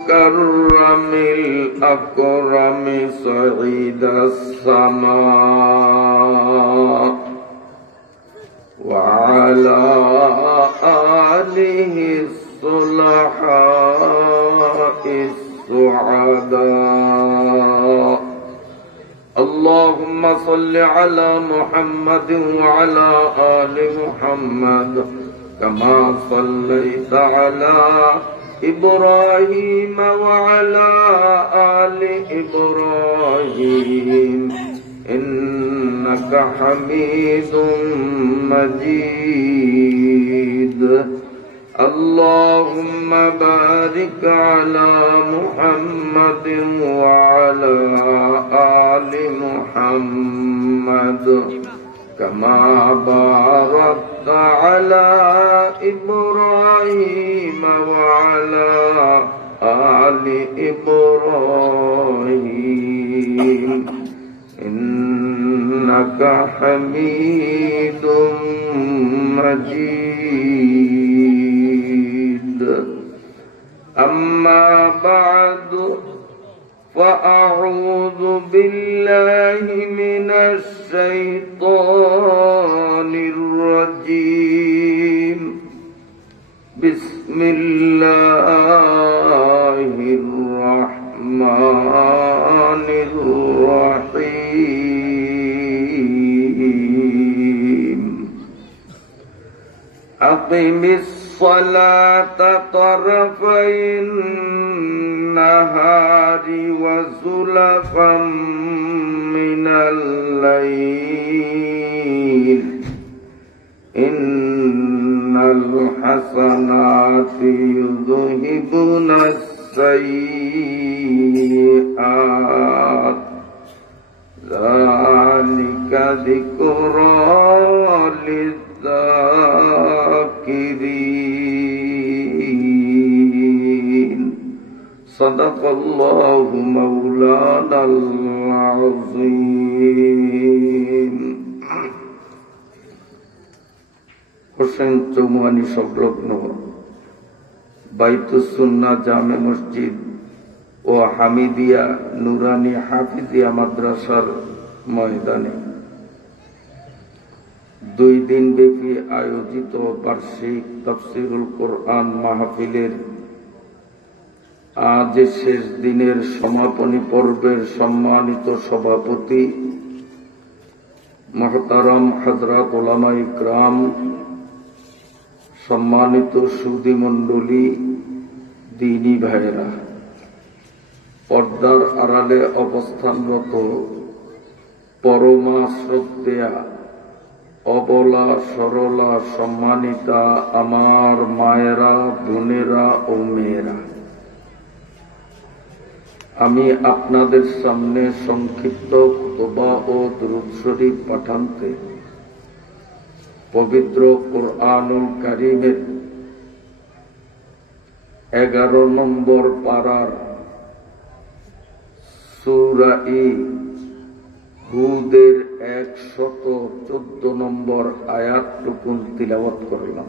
كرم الأكرم صعيد السماء وعلى آله الصلحاء السعداء. اللهم صل على محمد وعلى آل محمد كما صليت على إبراهيم وعلى آل إبراهيم إنك حميد مجيد. اللهم بارك على محمد وعلى آل محمد كما باركت على إبراهيم وعلى آل إبراهيم إنك حميد مجيد. أما بعد فأعوذ بالله من الشيطان الرجيم. بسم الله الرحمن الرحيم. أقم الصلاة طرفي النهار وزلفا من الليل إن الحسنات يذهبن السيئات ذلك ذكرى للذاكرين. صدق الله مولانا العظيم. হোসেন চৌমুয়ানী সংলগ্ন বাইতুস সুন্নাহ জামে মসজিদ ও হামিদিয়া নুরানি হাফিজিয়া মাদ্রাসার ময়দানে 2 দিন ব্যাপী আয়োজিত বার্ষিক তাফসীরুল কোরআন মাহফিলের আজ শেষ দিনের সমাপনী পর্বের সম্মানিত সভাপতি মুহতারাম হযরত উলামায়ে ইকরাম, সম্মানিত সুধী মণ্ডলী, দ্বীনী ভাইরা, পর্দার আড়ালে অবস্থানরত পরমা শ্রদ্ধেয়া অবলা সরলা সম্মানিতা আমার মায়েরা, বোনেরা ও মেয়েরা, আমি আপনাদের সামনে সংক্ষিপ্ত খুতবা ও দুরূদ শরীফ পাঠান্তে পবিত্র কুরআনুল কারীমের 11 নম্বর পারার সূরা হুদের 114 নম্বর আয়াতটুকু তিলাওয়াত করলাম।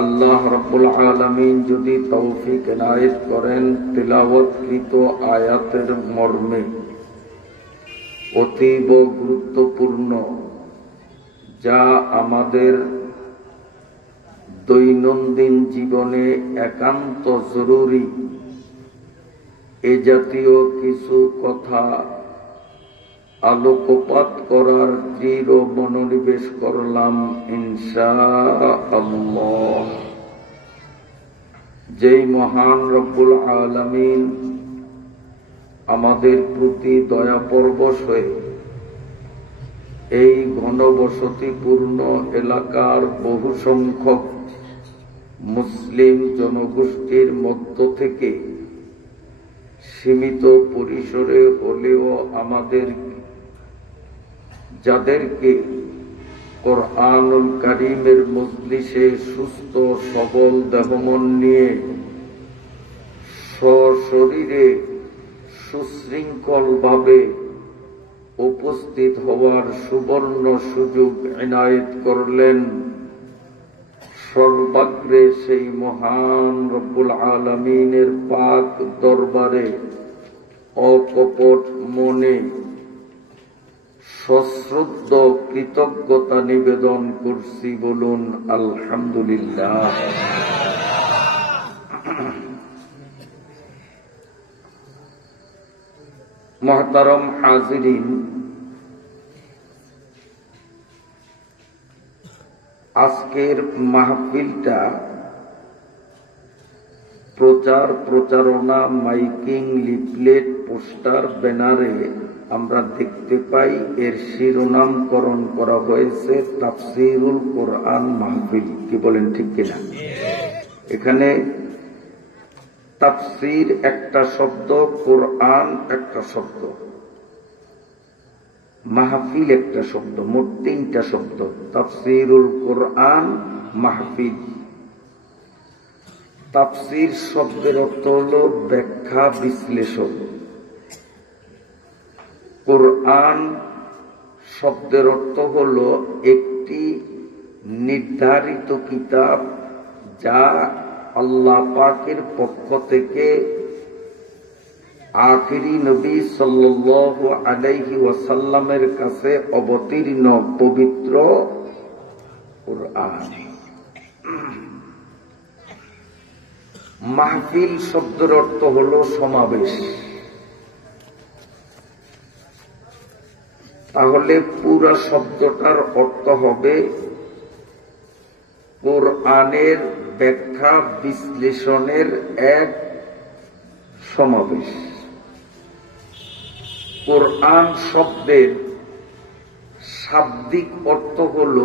আল্লাহ রাব্বুল আলামিন যদি তৌফিক এনায়েত করেন, তিলাওয়াতকৃত আয়াতের মর্মে অতীব গুরুত্বপূর্ণ, যা আমাদের দৈনন্দিন জীবনে একান্ত জরুরি, এ জাতীয় কিছু কথা আলোকপাত করার দৃঢ় মনোনিবেশ করলাম ইনশাআল্লাহ। যেই মহান রব্বুল আলামিন আমাদের প্রতি দয়া পরবশ হয়ে এই ঘনবসতিপূর্ণ এলাকার বহু সংখ্যক মুসলিম জনগোষ্ঠীর মধ্য থেকে সীমিত পরিসরে হলেও আমাদের যাদেরকে কুরআনুল কারীমের মজলিসে সুস্থ সবল দেহমন নিয়ে সশরীরে সুশৃঙ্খল ভাবে উপস্থিত হওয়ার সুবর্ণ সুযোগ এনায়েত করলেন, সর্বাগ্রে সেই মহান রব্বুল আলামিনের পাক দরবারে অকপট মনে সশ্রদ্ধ কৃতজ্ঞতা নিবেদন করছি, বলুন আলহামদুলিল্লাহ। মুহতারম হাজিরিন, আজকের মাহফিলটা প্রচার প্রচারণা, মাইকিং, লিফলেট, পোস্টার, ব্যানারে আমরা দেখতে পাই। এর শিরোনামকরণ করা হয়েছে তাফসীরুল কোরআন মাহফিল। কি বলেন, ঠিক কিনা? এখানে তাফসীর একটা শব্দ, কোরআন একটা শব্দ, মাহফিল একটা শব্দ, মোট তিনটা শব্দ। তাফসীরুল কোরআন মাহফিল। তাফসীর শব্দের অর্থ হল ব্যাখ্যা, বিশ্লেষণ। কোরআন শব্দের অর্থ হল একটি নির্ধারিত কিতাব, যা আল্লাহ পাকের পক্ষ থেকে আখিরি নবী সাল্লাল্লাহু আলাইহি ওয়াসাল্লামের কাছে অবতীর্ণ পবিত্র কোরআন। মাহফিল শব্দের অর্থ হল সমাবেশ। তাহলে পুরা শব্দটার অর্থ হবে কোরআনের ব্যাখ্যা বিশ্লেষণের এক সমাবেশ। কোরআন শব্দের শাব্দিক অর্থ হল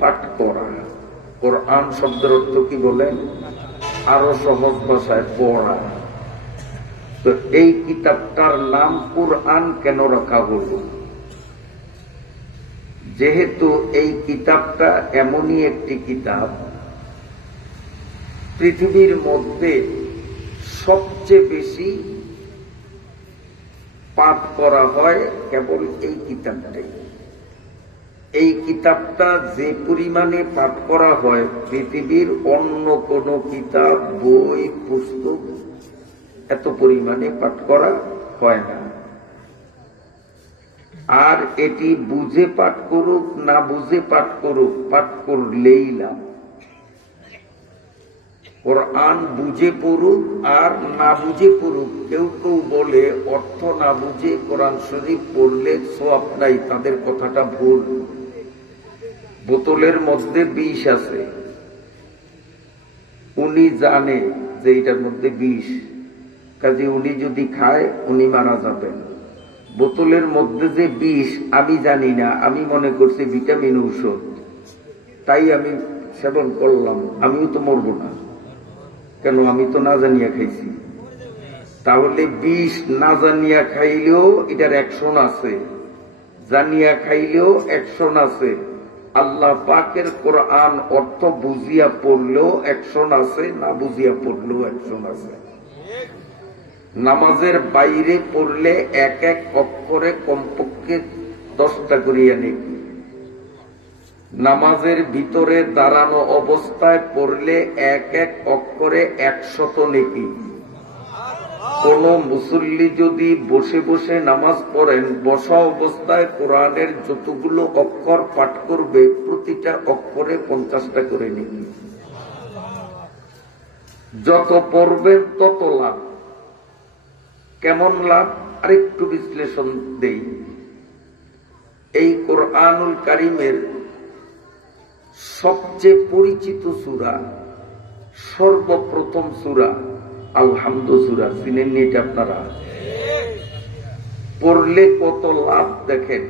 পাঠ করা। কোরআন শব্দের অর্থ কি বলেন? আরো সহজ ভাষায় পড়া। তো এই কিতাবটার নাম কোরআন কেন রাখা হল? যেহেতু এই কিতাবটা এমনই একটি কিতাব, পৃথিবীর মধ্যে সবচেয়ে বেশি পাঠ করা হয় কেবল এই কিতাবটাই। এই কিতাবটা যে পরিমাণে পাঠ করা হয়, পৃথিবীর অন্য কোন কিতাব, বই, পুস্তক এত পরিমাণে পাঠ করা হয় না। আর এটি বুঝে পাঠ করুক না বুঝে পাঠ করুক, পাঠ করলেই লাভ। কোরআন বুঝে পড়ুক আর না বুঝে পড়ুক, কেউ কেউ বলে অর্থ না বুঝে কোরআন শরীফ পড়লে সওয়াব নাই, তাদের কথাটা ভুল। বোতলের মধ্যে বিষ আছে, উনি জানে যে এটার মধ্যে বিষ, কাজে উনি যদি খায় উনি মারা যাবেন। বোতলের মধ্যে যে বিষ আমি জানি না, আমি মনে করছি ভিটামিন ঔষধ, তাই আমি সেবন করলাম, আমিও তো মরবো না, কেন আমি তো না জানিয়া খাইছি। তাহলে বিষ না জানিয়া খাইলেও এটার অ্যাকশন আছে, জানিয়া খাইলেও অ্যাকশন আছে। আল্লাহ পাকের কোরআন অর্থ বুঝিয়া পড়লেও অ্যাকশন আছে, না বুঝিয়া পড়লেও অ্যাকশন আছে। নামাজের বাইরে পড়লে এক এক অক্ষরে কমপক্ষে 10টা করিয়া নেকি, নামাজের ভিতরে দাঁড়ানো অবস্থায় পড়লে এক এক অক্ষরে 100 নেকি। কোন মুসল্লি যদি বসে বসে নামাজ পড়েন, বসা অবস্থায় কোরআনের যতগুলো অক্ষর পাঠ করবে, প্রতিটা অক্ষরে 50টা করে নেকি। যত পড়বেন তত লাভ। কেমন লাভ? আরেকটু বিশ্লেষণ দেই। এই কোরআনুল কারীমের সবচেয়ে পরিচিত সূরা, সর্বপ্রথম সূরা আল-হামদ সূরা, চিনেননি এটা আপনারা? পড়লে কত লাভ দেখেন,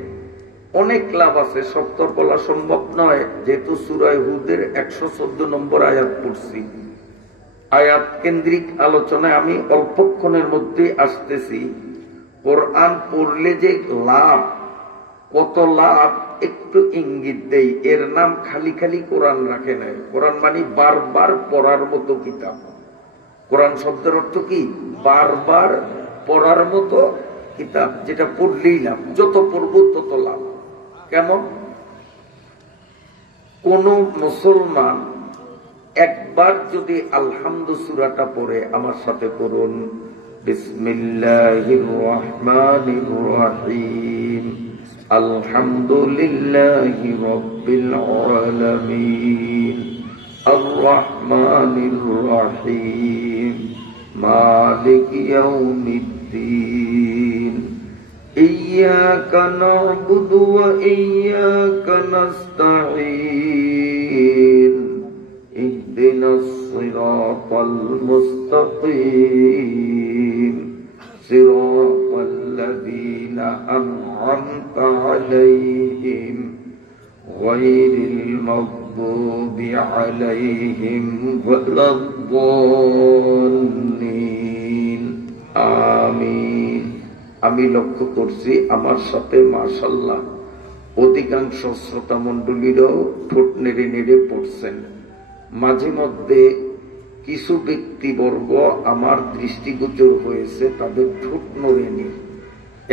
অনেক লাভ আছে, সব তো বলা সম্ভব নয়। যেহেতু সূরা হুদের 114 নম্বর আয়াত পড়ছি, আয়াত কেন্দ্রিক আলোচনায় আমি অল্পক্ষণের মধ্যে আসতেছি। কোরআন পড়লে যে লাভ, কত লাভ একটু ইঙ্গিত দেই। এর নাম খালি খালি কোরআন রাখে নাই। কোরআন মানে বারবার পড়ার মতো কিতাব। কোরআন শব্দের অর্থ কি? বারবার পড়ার মতো কিতাব, যেটা পড়লেই লাভ, যত পড়ব তত লাভ। কেমন? কোন মুসলমান একবার যদি আলহামদু সূরাটা পড়ে, আমার সাথে করুন, বিসমিল্লাহির রহমানির রহিম, আলহামদুলিল্লাহি রাব্বিল আলামিন, আর রহমানির রহিম, মালিক ইয়াউমিদ্দিন, ইয়্যাকা না'বুদু ওয়া ইয়্যাকা নাস্তাঈন, ইহদিনাস সিরাতাল মুস্তাকিম, সিরাতাল্লাযীনা আন'আমতা আলাইহিম গায়রিল মাগদুবি আলাইহিম ওয়ালাদ-দাল্লিন। আমিন। আমি লক্ষ্য করছি আমার সাথে মাশাআল্লাহ অধিকাংশ শ্রোতা মণ্ডলীরাও ঠোঁট নেড়ে নেড়ে পড়ছেন। মাঝে মধ্যে কিছু ব্যক্তিবর্গ আমার দৃষ্টিগোচর হয়েছে, তাদের ঠোঁট নড়েনি।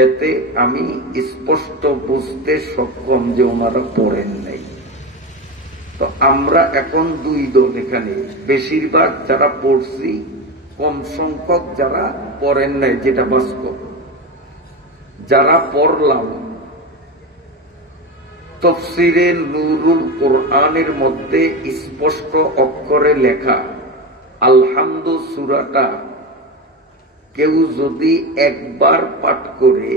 এতে আমি স্পষ্ট বুঝতে সক্ষম যে ওনারা পড়েন নাই। তো আমরা এখন দুই দল এখানে, বেশিরভাগ যারা পড়ছি, কম সংখ্যক যারা পড়েন নাই, যেটা বাস্তব। যারা পড়লাম, তাফসীরে নূরুল কোরআনের মধ্যে স্পষ্ট অক্ষরে লেখা আলহামদু সূরাটা কেউ যদি একবার পাঠ করে,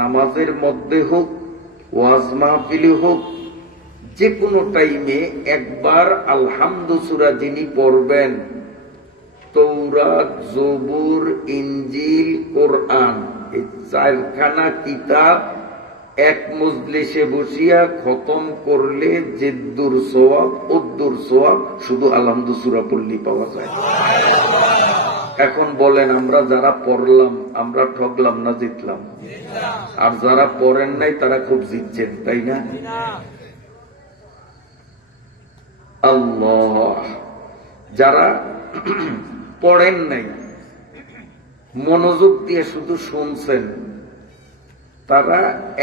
নামাজের মধ্যে হোক, ওয়াজ মাহফিলে হোক, যে কোনো টাইমে একবার আলহামদু সূরা যিনি পড়বেন, তাওরাত, জবুর, ইনজিল, কোরআন, এই চারখানা কিতাব এক মজলিসে বসিয়া খতম করলে যেদ্দুর সওয়াব ওদ্দুর সওয়াব শুধু আলহামদু সূরা পড়লেই পাওয়া যায়। এখন বলেন, আমরা যারা পড়লাম আমরা ঠকলাম না জিতলাম? আর যারা পড়েন নাই তারা খুব জিতছেন, তাই না? আল্লাহ। যারা পড়েন নাই, মনোযোগ দিয়ে শুধু শুনছেন, তারা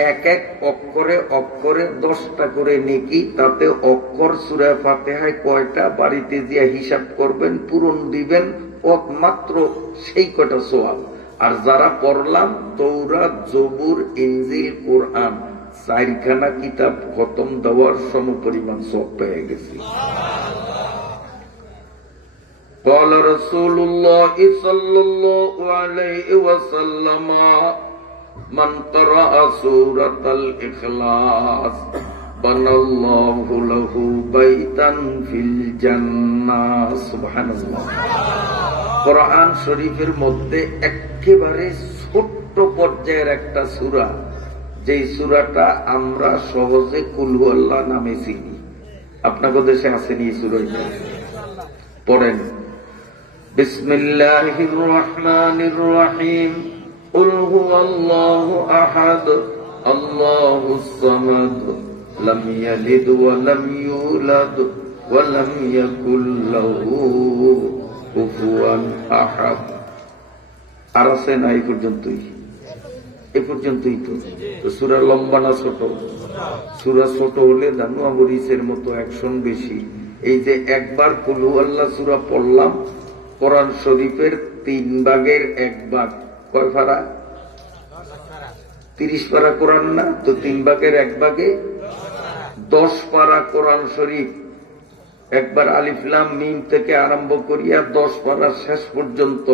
এক এক অক্ষরে অক্ষরে 10টা করে নেকি, তাতে অক্ষর সূরা ফাতিহায় কয়টা বাড়িতে গিয়ে হিসাব করবেন, পূরণ দিবেন, মাত্র সেই কটা সওয়াব। আর যারা পড়লাম তাওরাত, জবুর, ইনজিল, কোরআন, চারখানা কিতাব খতম দেওয়ার সমপরিমাণ সওয়াব পেয়ে গেছি। قال رسول الله صلى الله عليه وسلم من قرأ سورة الإخلاص بنى الله له بيتا في الجنة। সুবহানাল্লাহ। কোরআন শরীফের মধ্যে একেবারে ছোট্ট পর্যায়ের একটা সূরা, যেই সূরাটা আমরা সহজে কুল হু আল্লাহ নামে চিনি। আপনাদের দেশে আসেনি এই সূরাটা? পড়েন, বিসমিল্লাহির রহমানির রহিম, কুল হুয়াল্লাহু আহাদ, আল্লাহুস সামাদ, লাম ইয়ালিদ ওয়া লাম ইউলাদ ওয়া লাম ইয়াকুল লাহু কুফুয়ান আহাদ। আর আছে না? এই পর্যন্তই, এ পর্যন্তই। তো সূরা লম্বা না ছোট? সূরা ছোট হলে দানুয়া মরিচের মতো অ্যাকশন বেশি। এই যে একবার কুল হু আল্লাহ সূরা পড়লাম, কোরআন শরীফের 3 ভাগের 1 ভাগ, কয় পারা? 30 পারা কোরআন না? তো 3 ভাগের 1 ভাগে 10 পারা কোরআন শরীফ। একবার আলিফ লাম মিম থেকে আরম্ভ করিয়া 10 পারা শেষ পর্যন্ত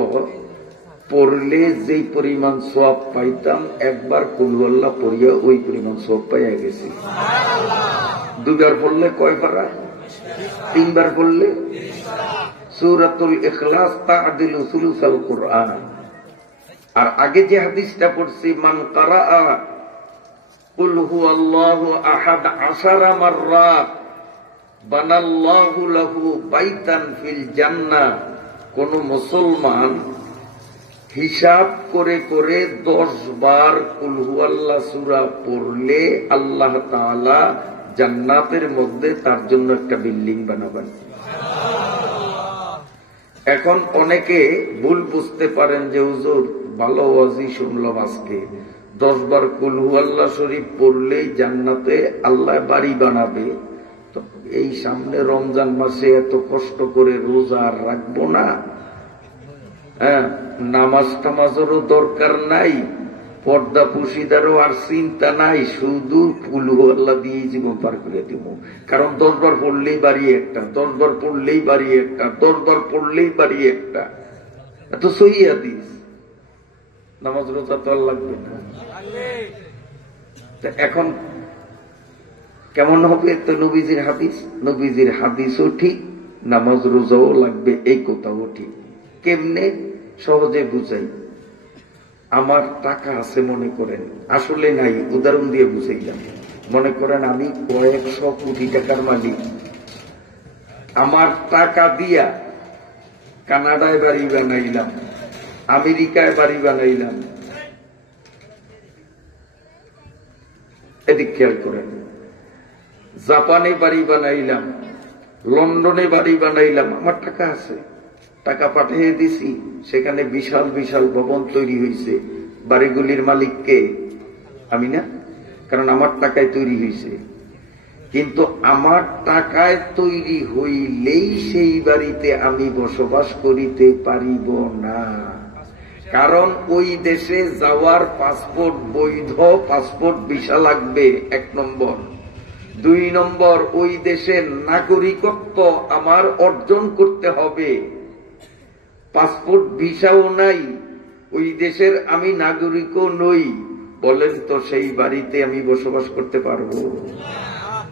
পড়লে যেই পরিমাণ সওয়াব পাইতাম, একবার কুল হু আল্লাহ পড়িয়া ওই পরিমাণ সওয়াব পাইয়া গেছি। 2 বার পড়লে কয় পারা? 3 বার পড়লে সূরাতুল ইখলাস তা'দিলু সুলুসাল কুরআন। আর আগে যে হাদিসটা পড়ছি, মান কারাআ কুল হুয়াল্লাহু আহাদ 10 মাররাত বানাল্লাহু লাহু বাইতান ফিল জান্নাহ। কোন মুসলমান হিসাব করে করে 10 বার কুল হুয়াল্লাহ সূরা পড়লে আল্লাহ তাআলা জান্নাতের মধ্যে তার জন্য একটা বিল্ডিং বানাবেন। এখন অনেকে ভুল বুঝতে পারেন যে হুজুর ভালো ওয়াজি শুনলাম আজকে, 10 বার কুল হু আল্লাহ শরীফ পড়লেই জান্নাতে আল্লাহ বাড়ি বানাবে। তো এই সামনে রমজান মাসে এত কষ্ট করে রোজা আর রাখবো না? হ্যাঁ, নামাজ টামাজেরও দরকার নাই, পর্দা পুশিদারও আর চিন্তা নাই, শুধু কুলু আল্লাহ দিয়ে জীবন পার করে দিব। কারণ 10 বার পড়লেই বাড়ি একটা, 10 বার পড়লেই বাড়ি একটা, 10 বার পড়লেই বাড়ি একটা। এত সহি হাদিস। নামাজ রোজা তো আর লাগবে না। এখন কেমন হবে? তো নবীজির হাদিস, নবীজির হাদিসও ঠিক, নামাজ রোজাও লাগবে, এই কথাও ঠিক। কেমনে? সহজে বুঝাই। আমার টাকা আছে মনে করেন, আসলে নাই, উদাহরণ দিয়ে বুঝাইলাম। মনে করেন আমি কয়েকশো কোটি টাকার মালিক, আমার টাকা দিয়া কানাডায় বাড়ি বানাইলাম, আমেরিকায় বাড়ি বানাইলাম, এদিক খেয়াল করেন, জাপানে বাড়ি বানাইলাম, লন্ডনে বাড়ি বানাইলাম, আমার টাকা আছে, টাকা পাঠিয়ে দিছি, সেখানে বিশাল বিশাল ভবন তৈরি হয়েছে। বাড়িগুলির মালিককে আমি না, কারণ আমার টাকায় তৈরি হয়েছে। কিন্তু আমার টাকায় তৈরি হইলেই সেই বাড়িতে আমি বসবাস করিতে পারিব না, কারণ ওই দেশে যাওয়ার পাসপোর্ট, বৈধ পাসপোর্ট ভিসা লাগবে, 1 নম্বর। 2 নম্বর, ওই দেশের নাগরিকত্ব আমার অর্জন করতে হবে। পাসপোর্ট ভিসাও নাই, ওই দেশের আমি নাগরিকও নই, বলেন তো সেই বাড়িতে আমি বসবাস করতে পারবো?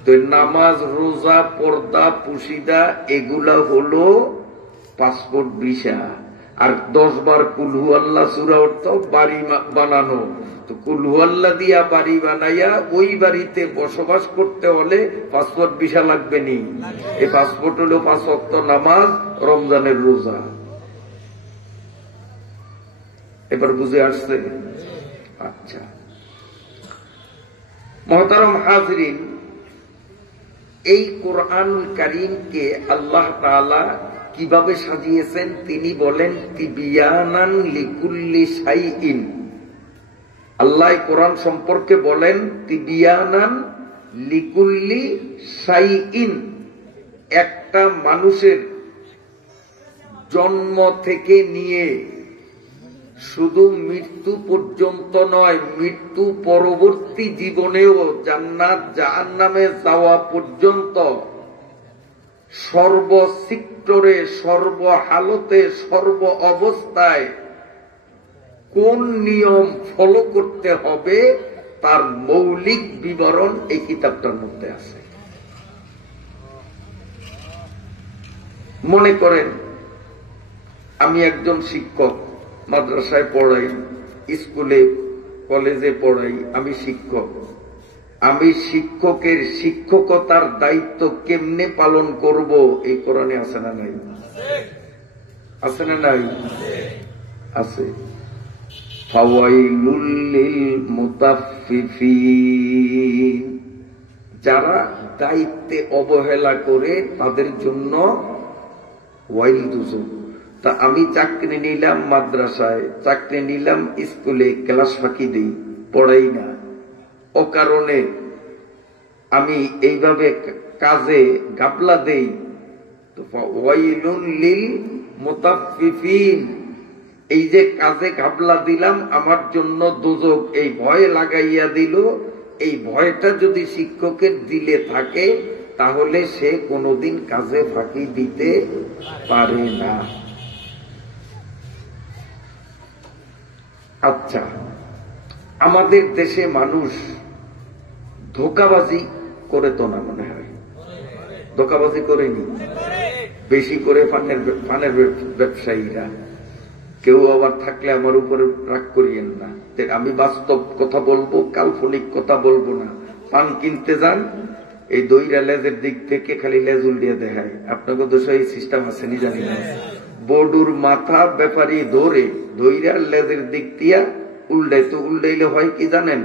তো নামাজ, রোজা, পর্দা, পুশিদা এগুলা হলো পাসপোর্ট ভিসা। আর 10 বার কুলহু আল্লাহ সূরা অর্থ বাড়ি বানানো। তো কুলহু আল্লাহ দিয়া বাড়ি বানাইয়া ওই বাড়িতে বসবাস করতে হলে পাসপোর্ট ভিসা লাগবে নি? এই পাসপোর্ট হলো 5 ওয়াক্ত নামাজ, রমজানের রোজা। এবার বুঝে আসছে? আচ্ছা মুহতারাম হাজরিন, এই কোরআনুল কারীমকে আল্লাহ তাআলা কিভাবে সাজিয়েছেন? তিনি বলেন তিবিয়ানান লিকুল্লি শাইইন। আল্লাহ কোরআন সম্পর্কে বলেন তিবিয়ানান লিকুল্লি শাইইন। একটা মানুষের জন্ম থেকে নিয়ে শুধু মৃত্যু পর্যন্ত নয়, মৃত্যু পরবর্তী জীবনেও জান্নাত জাহান্নামে যাওয়া পর্যন্ত সর্বসেক্টরে, সর্বহালতে, সর্ব অবস্থায় কোন নিয়ম ফলো করতে হবে তার মৌলিক বিবরণ এই কিতাবটার মধ্যে আছে। মনে করেন আমি একজন শিক্ষক, মাদ্রাসায় পড়াই, স্কুলে কলেজে পড়াই, আমি শিক্ষক। আমি শিক্ষকের শিক্ষকতার দায়িত্ব কেমনে পালন করব এই কোরআনে আছে না নাই? আছে না নাই? আছে। ফাওয়াইলুল লিল মুতাফফিফিন, যারা দায়িত্বে অবহেলা করে তাদের জন্য ওয়াইল দুজক। তা আমি চাকরি নিলাম মাদ্রাসায়, চাকরি নিলাম স্কুলে, ক্লাস ফাঁকি দিই, পড়াই না, অকারণে আমি এইভাবে কাজে গাফলা দেই, তো ওয়াইলুল লিল মুতাফফিফিন, এই যে কাজে গাফলা দিলাম আমার জন্য দোজক, এই ভয় লাগাইয়া দিল। এই ভয়টা যদি শিক্ষকের দিলে থাকে তাহলে সে কোনোদিন কাজে ফাঁকি দিতে পারে না। আচ্ছা, আমাদের দেশে মানুষ ধোঁকাবাজি করে তো না, মনে হয় ধোঁকাবাজি করেনি, বেশি করে পানের ব্যবসায়ীরা। কেউ আবার থাকলে আমার উপরে রাগ করিয়েন না, আমি বাস্তব কথা বলবো, কাল্পনিক কথা বলবো না। পান কিনতে যান, এই দইরা লেজের দিক থেকে খালি লেজ উল্টিয়ে দেখায়। আপনাকে তো সেই সিস্টেম আছে নি জানি না, বডুর মাথা ব্যাপারী ধরে দইরা লেজের দিক দিয়া উল্টাই। তো উল্টাইলে হয় কি জানেন,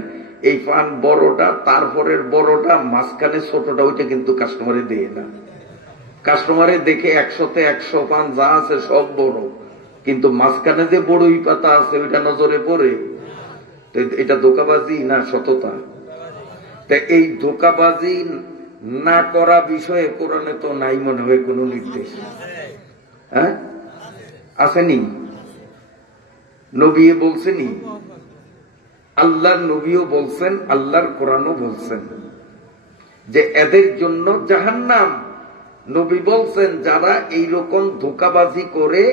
এই পান বড়টা, তারপরের বড়টা, মাঝখানে ছোটটা, ওইটা কিন্তু কাস্টমারে দেয় না। কাস্টমারে দেখে 100তে 100 পান যা আছে সব বড়, কিন্তু মাঝখানে যে বড়ই পাতা আছে ওইটা নজরে পড়ে। এটা ধোঁকাবাজি না সততা? তা এই ধোঁকাবাজি না করা বিষয়ে কোরআনে তো নাই মনে হয় কোন নির্দেশ। হ্যাঁ, আসেনি? নবী বলছেনি, আল্লাহর নবীও বলছেন, আল্লাহর কোরআনও বলছেন যে এদের জন্য জাহান্নাম। নবী বলছেন যারা এইরকম ধোঁকাবাজি করে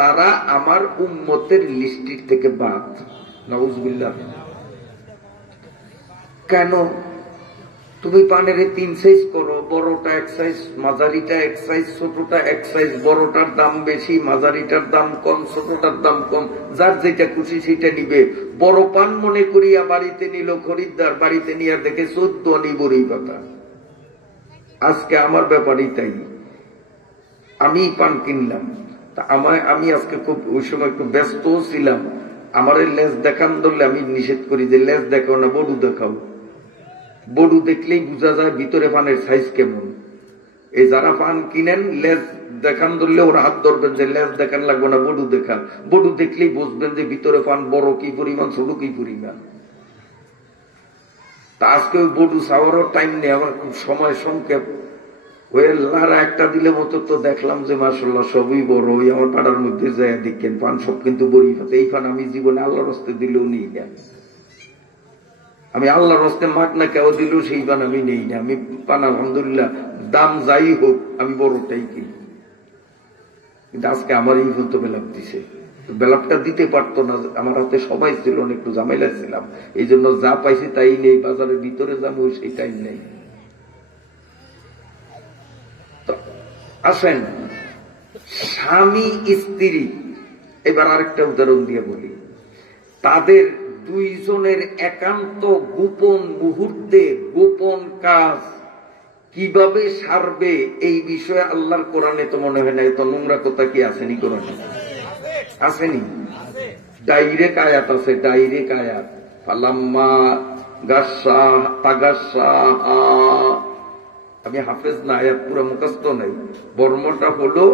তারা আমার উম্মতের লিস্টির থেকে বাদ। নাউজুবিল্লাহ। কেন? তুমি পানের 3 সাইজ করো, বড়টা 1 সাইজ, মাঝারিটা 1 সাইজ, ছোটটা 1 সাইজ। বড়টার দাম বেশি, মাঝারিটার দাম কম, ছোটটার দাম কম। যার যেটা খুশি সেটা নিবে। বড় পান মনে করিয়া বাড়িতে নিল খরিদ্দার, বাড়িতে নিয়ে দেখে 14 আনি বড়ই পাতা। আজকে আমার ব্যাপারই তাই, আমি পান কিনলাম। আমি আজকে খুব ওই সময় একটু ব্যস্ত ছিলাম। আমার লেজ দেখান ধরলে আমি নিষেধ করি যে লেজ দেখাও না, বড়ু দেখাও। বড়ু দেখলেই বোঝা যায় ভিতরে পানের সাইজ কেমন। এই যারা পান কিনেন লেজ দেখান ধরলে ওরা হাত ধরবেন যে লেজ দেখান লাগবে না, বড়ু দেখান। বড়ু দেখলেই বুঝবেন যে ভিতরে পান বড় কি পরিমাণ, ছোট কি পরিমাণ। তা আজকে ওই বড়ু চাওয়ারও টাইম নেই, আমার খুব সময় সংক্ষেপ। ওই লারা একটা দিলে মতো তো দেখলাম যে মাশাআল্লাহ সবই বড়। ওই আমার পাড়ার মধ্যে যায় দেখেন পান সব কিন্তু বড়ি পাতে। এই পান আমি জীবনে আল্লাহর হস্তে দিলেও নিই না। আমি আল্লাহর হস্তে মাঠ না কেউ দিল সেই পান আমি নেই না। আমি পান আলহামদুলিল্লাহ দাম যাই হোক আমি বড়টাই কিনি। কিন্তু আজকে আমার এই পর্যন্ত বেলাপ দিছে। বেলাপটা দিতে পারতো না, আমার হাতে সময় ছিল না, একটু ঝামেলা ছিলাম। এই জন্য যা পাইছি তাই নেই, বাজারের ভিতরে যাবো সেই টাইম নেই। আসেন স্বামী স্ত্রী, এবার আরেকটা উদাহরণ দিয়ে বলি। তাদের দুইজনের একান্ত গোপন মুহূর্তে গোপন কাজ কিভাবে সারবে এই বিষয়ে আল্লাহর কোরআনে তো মনে হয় না এত নোংরা কথা কি আসেনি? কোরআনে আসেনি? ডাইরেক্ট আয়াত আছে, ডাইরেক্ট আয়াত। ফালাম্মা গাসা তাগাসা, আমি হাফেজ না, আয়াত পুরো মুখস্থ নাই। বর্মটা হলো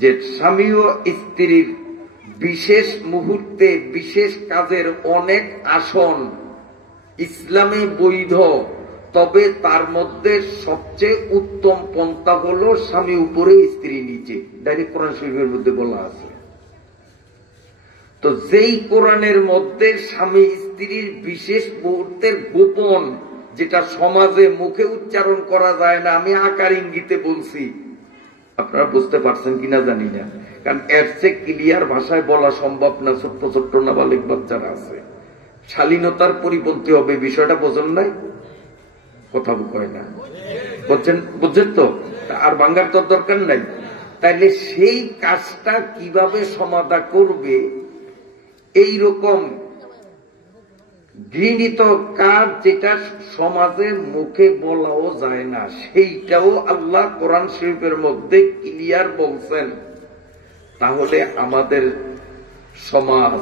যে স্বামী ও স্ত্রীর বিশেষ মুহূর্তে বিশেষ কাজের অনেক আসন ইসলামে বৈধ, তবে তার মধ্যে সবচেয়ে উত্তম পন্থা হলো স্বামী উপরে স্ত্রী নিচে। ডাইরেক্ট কোরআন শরীফের মধ্যে বলা আছে। তো যেই কোরআনের মধ্যে স্বামী স্ত্রীর বিশেষ মুহূর্তের গোপন, যেটা সমাজে মুখে উচ্চারণ করা যায় না, আমি আকার ইঙ্গিতে বলছি, আপনারা বুঝতে পারছেন কিনা জানি না, কারণ এর চেয়ে ক্লিয়ার ভাষায় বলা সম্ভব না। ছোট্ট ছোট্ট নাবালিক বাচ্চারা আছে, শালীনতার পরিপন্থী হবে, বিষয়টা বোঝেন নাই, কথা কয় না, বুঝছেন তো? আর বাঙ্গার তো দরকার নাই। তাইলে সেই কাজটা কিভাবে সমাধা করবে, এইরকম ঘৃণিত কাজ যেটা সমাজে মুখে বলাও যায় না, সেইটাও আল্লাহ কোরআন শরীফের মধ্যে ক্লিয়ার বলছেন। তাহলে আমাদের সমাজ,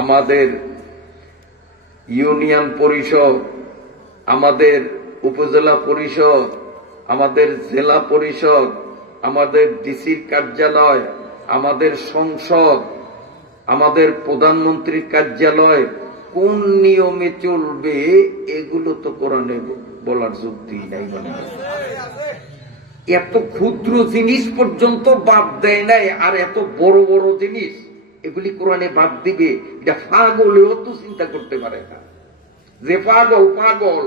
আমাদের ইউনিয়ন পরিষদ, আমাদের উপজেলা পরিষদ, আমাদের জেলা পরিষদ, আমাদের ডিসির কার্যালয়, আমাদের সংসদ, আমাদের প্রধানমন্ত্রীর কার্যালয় কোন নিয়মে চলবে, এগুলো তো কোরআনে বলার যুক্তি নাই। মানে এত ক্ষুদ্র জিনিস পর্যন্ত বাদ দেয় নাই, আর এত বড় বড় জিনিস এগুলি কোরআনে বাদ দিবে, এটা পাগলেও তো চিন্তা করতে পারে না। যে পাগল পাগল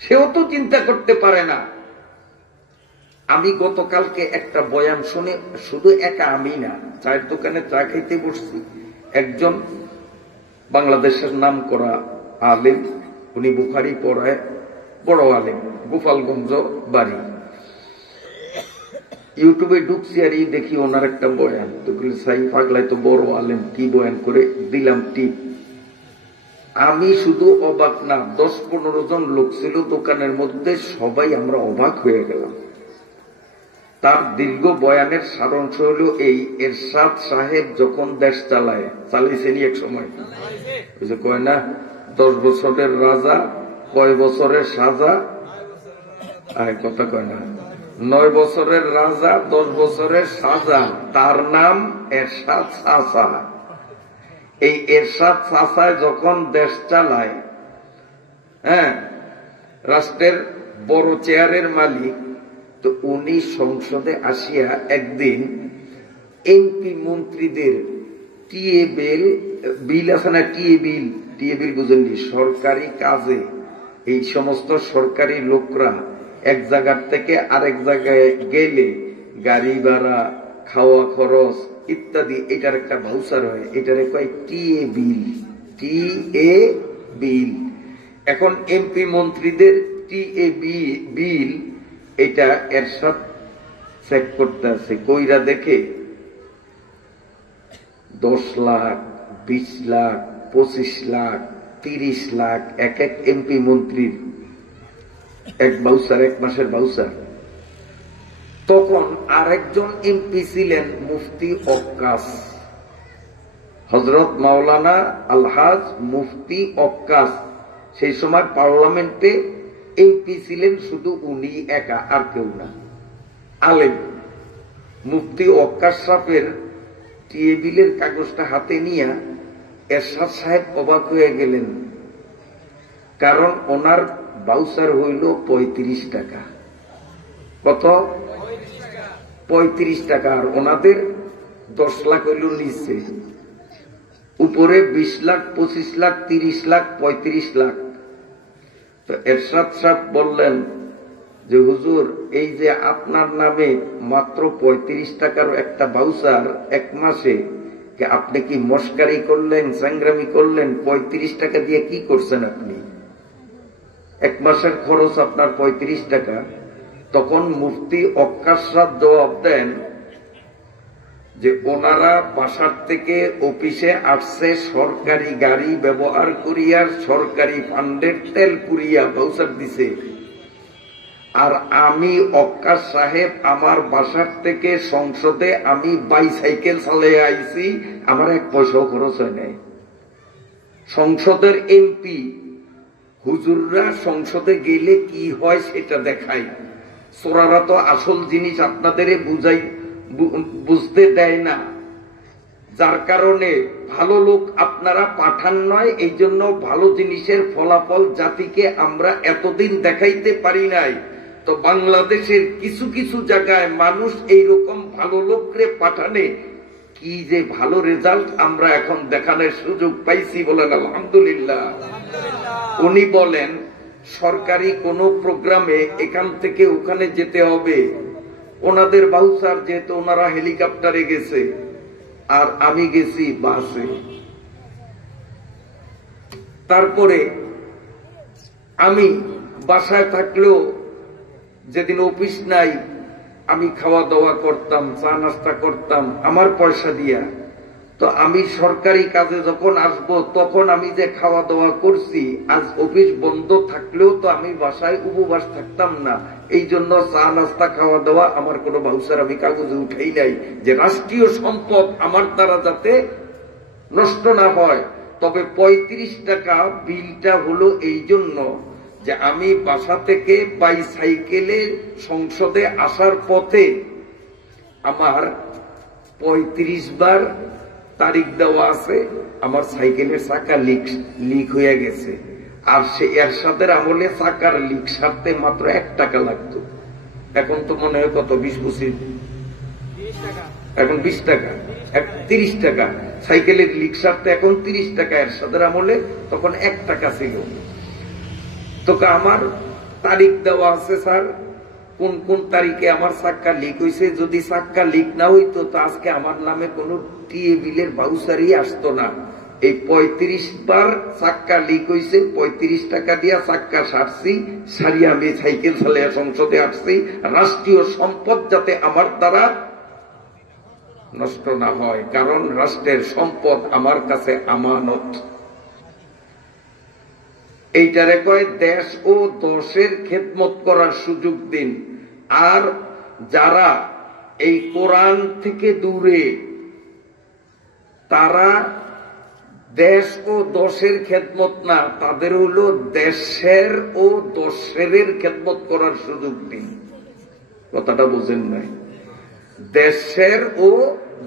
সেও তো চিন্তা করতে পারে না। আমি গতকালকে একটা বয়ান শুনে, শুধু একা আমি না, চায়ের দোকানে চা খাইতে বসছি, একজন বাংলাদেশের নাম করা আলেম, উনি বুখারী পড়ায়, বড় আলেম, গোপালগঞ্জ বাড়ি। ইউটিউবে ঢুকছি আর দেখি ওনার একটা বয়ান, তো সাই পাগলায় তো বড় আলেম, কি বয়ান করে দিলাম টিপ। আমি শুধু অবাক না, 10-15 জন লোক ছিল দোকানের মধ্যে, সবাই আমরা অবাক হয়ে গেলাম। তার দীর্ঘ বয়ানের সারাংশ হল এই, এরশাদ সাহেব যখন দেশ চালাইছেনি এক সময়, কয় না 10 বছরের রাজা, কয় বছরের সাজা, কথা কয় না, 9 বছরের রাজা, 10 বছরের সাজা, তার নাম এরশাদ চাচা। এই এরশাদ চাচায় যখন দেশ চালায়, হ্যাঁ, রাষ্ট্রের বড় চেয়ারের মালিক। তো উনি সংসদে আসিয়া একদিন এমপি মন্ত্রীদের টিএ বিল আছে না, টিএ বিল বুঝেননি, সরকারি কাজে এই সমস্ত সরকারি লোকরা এক জায়গার থেকে আরেক জায়গায় গেলে গাড়ি ভাড়া, খাওয়া খরচ ইত্যাদি, এটার একটা ভাউচার হয়, এটারে কয় টিএ বিল। এখন এমপি মন্ত্রীদের টিএ বিল এটা এরশাদ চেক করতে আছে, কইরা দেখে 10 লাখ, 20 লাখ, 25 লাখ, 30 লাখ এক এক এমপি মন্ত্রীর এক বাউচার, এক মাসের বাউচার। তখন আরেকজন এমপি ছিলেন মুফতি অক্কাস, হযরত মাওলানা আলহাজ মুফতি অক্কাস। সেই সময় পার্লামেন্টে এমপি ছিলেন শুধু উনি একা, আর কেউ না, আলেম। মুফতি অক্কাস সাহেবের টিএ বিলের কাগজটা হাতে নিয়ে এরশাদ সাহেব অবাক হয়ে গেলেন, কারণ ওনার বাউচার হইল 35 টাকা। কত? 35 টাকা। আর ওনাদের 10 লাখ হইল নিচে, উপরে 20 লাখ, 25 লাখ, 30 লাখ, 35 লাখ। তো এরশাদ সাহেব বললেন যে হুজুর, এই যে আপনার নামে মাত্র 35 টাকার একটা বাউচার এক মাসে, আপনি কি মস্কারি করলেন, সংগ্রামী করলেন? 35 টাকা দিয়ে কি করছেন আপনি? এক মাসের খরচ আপনার 35 টাকা। তখন মুফতি অক্কাস সাহেব জবাব দেন যে ওনারা বাসার থেকে অফিসে আসছে সরকারি গাড়ি ব্যবহার করিয়া, সরকারি ফান্ডের তেল পুরিয়া বাউচার দিছে, আর আমি অক্কাস সাহেব আমার বাসার থেকে সংসদে আমি বাইসাইকেল চালিয়ে আইছি, আমার 1 পয়সাও খরচ হয় নাই। সংসদের এমপি হুজুররা সংসদে গেলে কি হয় সেটা দেখাই, চোরারা তো আসল জিনিস আপনাদের বুঝতে দেয় না, যার কারণে ভালো লোক আপনারা পাঠান নয়, এই জন্য ভালো জিনিসের ফলাফল জাতিকে আমরা এতদিন দেখাইতে পারি নাই। তো বাংলাদেশের কিছু কিছু জায়গায় মানুষ এইরকম ভালো লোকরে পাঠানে কি যে ভালো রেজাল্ট আমরা এখন দেখানোর সুযোগ পাইছি, বলেন আলহামদুলিল্লাহ। উনি বলেন সরকারি কোন প্রোগ্রামে এখান থেকে ওখানে যেতে হবে, ওনাদের বাউচার যেহেতু ওনারা হেলিকপ্টারে গেছে আর আমি গেছি বাসে। তারপরে আমি বাসায় থাকলেও যেদিন অফিস নাই আমি খাওয়া দাওয়া করতাম, চা নাস্তা করতাম আমার পয়সা দিয়া। তো আমি সরকারি কাজে যখন আসব তখন আমি যে খাওয়া দাওয়া করছি, আজ অফিস বন্ধ থাকলেও তো আমি বাসায় উপবাস থাকতাম না, এই জন্য চা নাস্তা খাওয়া দাওয়া আমার কোনো বাউচার আমি কাগজে উঠাই নাই, যে রাষ্ট্রীয় সম্পদ আমার দ্বারা যাতে নষ্ট না হয়। তবে 35 টাকা বিলটা হলো এই জন্য যে আমি বাসা থেকে বাইসাইকেলে সংসদে আসার পথে আমার 35 বার তারিখ দেওয়া আছে, আমার সাইকেলের চাকা লিক হয়ে গেছে। আর সে এরশাদের আমলে চাকার লিক সারতে মাত্র 1 টাকা লাগতো, এখন তো মনে হয় কত, 20-25, এখন 20 টাকা, 30 টাকা। সাইকেলের লিক সারতে এখন 30 টাকা, এরশাদের আমলে তখন 1 টাকা ছিল। তো আমার তারিখ দেওয়া আছে স্যার, কোন কোন তারিখে আমার চাক্কা লিক হয়েছে, যদি চাক্কা লিক না হইতো তো আজকে আমার নামে কোন টিএ বিলের বাউচারই আসতো না। এই 35 বার চাক্কা লিক হয়েছে, 35 টাকা দিয়া চাক্কা সারছি, সারিয়া আমি সাইকেল চালিয়ে সংসদে আসছি, রাষ্ট্রীয় সম্পদ যাতে আমার দ্বারা নষ্ট না হয়, কারণ রাষ্ট্রের সম্পদ আমার কাছে আমানত। এইটারে কয় দেশ ও দশের খেদমত করার সুযোগ দিন। আর যারা এই কোরআন থেকে দূরে, তারা দেশ ও দশের খেদমত না, তাদের হলো দেশের ও দশের খেদমত করার সুযোগ দিন। কথাটা বুঝেন নাই? দেশের ও